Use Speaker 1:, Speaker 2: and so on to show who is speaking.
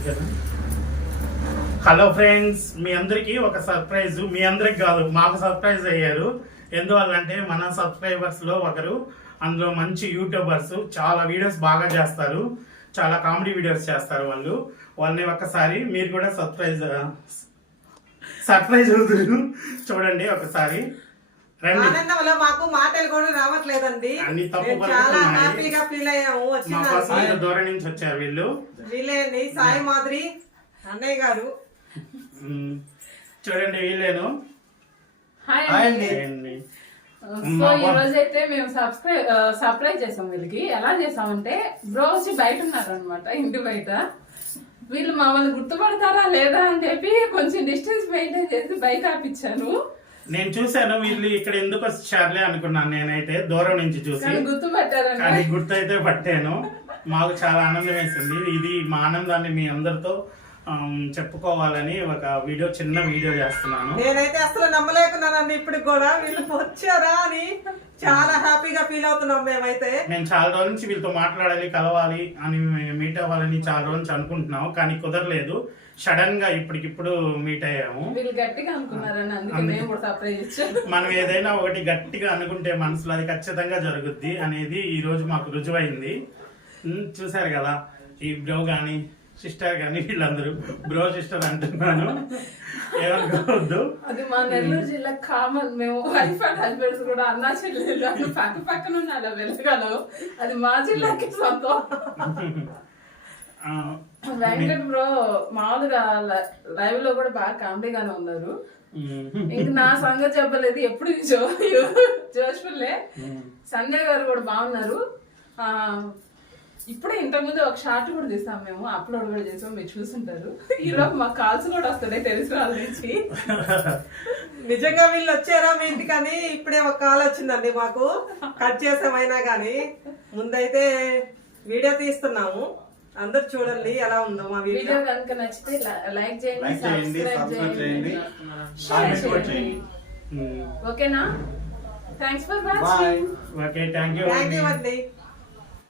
Speaker 1: Hello friends, మీ అందరికి ఒక surprise. మీ అందరికి కాదు, మాకు సర్ప్రైజ్ అయ్యారు. ఎందువల్లంటే మన సబ్స్క్రైబర్స్ లో ఒకరు, అందులో మంచి యూట్యూబర్స్, చాలా వీడియోస్ బాగా చేస్తారు, చాలా కామెడీ వీడియోస్ చేస్తారు. వాళ్ళని ఒక్కసారి మీరు కూడా సర్ప్రైజ్ అవుతారు. చూడండి ఒకసారి.
Speaker 2: ఆనందంలో మాకు మాటలు కూడా రావట్లేదండి. చాలా హ్యాపీగా ఫీల్ అయ్యాము.
Speaker 1: దూరం నుంచి వచ్చారు
Speaker 2: వీళ్ళేండి సాయి మాదిరి అన్నయ్య గారు.
Speaker 1: చూడండి వీళ్ళేను.
Speaker 3: సో ఈ రోజు అయితే మేము సర్ప్రైజ్ చేసాం వీళ్ళకి. ఎలా చేసామంటే బ్రో వచ్చి బయట ఉన్నారనమాట, ఇంటి బయట. వీళ్ళు మమ్మల్ని గుర్తుపడతారా లేదా అని చెప్పి కొంచెం డిస్టెన్స్ మెయింటైన్ చేసి బైక్ ఆపించాను.
Speaker 1: నేను చూసాను వీళ్ళు ఇక్కడ ఎందుకు వచ్చారులే అనుకున్నాను. నేనైతే దూరం నుంచి చూసి
Speaker 3: గుర్తుపట్టారని,
Speaker 1: కానీ గుర్తయితే పట్టాను. మాకు చాలా ఆనందం వేసింది. ఇది మా ఆనందాన్ని మీ అందరితో చెప్పుకోవాలని ఒక చిన్న వీడియో చేస్తున్నాను.
Speaker 2: నేనైతే అసలు నమ్మలేకున్నానండి. ఇప్పుడు కూడా వీళ్ళు వచ్చారా అని చాలా హ్యాపీగా ఫీల్ అవుతున్నాం మేమైతే.
Speaker 1: మేము చాలా రోజుల నుంచి వీళ్ళతో మాట్లాడాలి, కలవాలి అని, మీట్ అవ్వాలని చాలా రోజు నుంచి అనుకుంటున్నాము, కానీ కుదరలేదు. సడన్ గా ఇప్పటికిప్పుడు మీట్ అయ్యాము. మనం ఏదైనా ఒకటి గట్టిగా అనుకుంటే మనసులో అది ఖచ్చితంగా జరుగుద్ది అనేది ఈ రోజు మాకు రుజువైంది. చూసారు కదా, ఈ బ్రో గాని సిస్టర్ గాని వీళ్ళందరూ బ్రో సిస్టర్ అంటున్నాను, ఏమనుకోవద్దు.
Speaker 3: అది మా నెల్లూరు జిల్లా కామన్. మేము వైఫ్ అండ్ హస్బెండ్స్ కూడా అన్నా చెల్లెలు పక్క పక్కన ఉన్నారు వెలుగలో. అది మా జిల్లాకి సొంతం. వెంకట్ బ్రో మామూలుగా లైవ్ లో కూడా బాగా కామెడీగానే ఉన్నారు. ఇంక నా సంగతి చెప్పలేదు, ఎప్పుడు జోష్ఫుల్లే. సంజయ్ గారు కూడా బాగున్నారు. ఇప్పుడే ఇంతకుముందు ఒక షార్ట్ కూడా తీసాం, మేము అప్లోడ్ కూడా చేసాం, మీరు చూసుంటారు. ఈరోజు మాకు కాల్స్ కూడా వస్తున్నాయి తెలిసిన వాళ్ళ నుంచి.
Speaker 2: నిజంగా వీళ్ళు వచ్చారా మీ ఇంటికని ఇప్పుడే ఒక కాల్ వచ్చిందండి మాకు. కట్ చేసామైనా కానీ ముందైతే వీడియో తీస్తున్నాము. అందరు చూడండి ఎలా ఉందో మా
Speaker 3: వీడియో. కనుక నచ్చితే లైక్ చేయండి, సబ్స్క్రైబ్ చేయండి, షేర్ చేయండి. ఓకేనా? Thanks for watching.
Speaker 1: Okay, thank you
Speaker 2: అండి.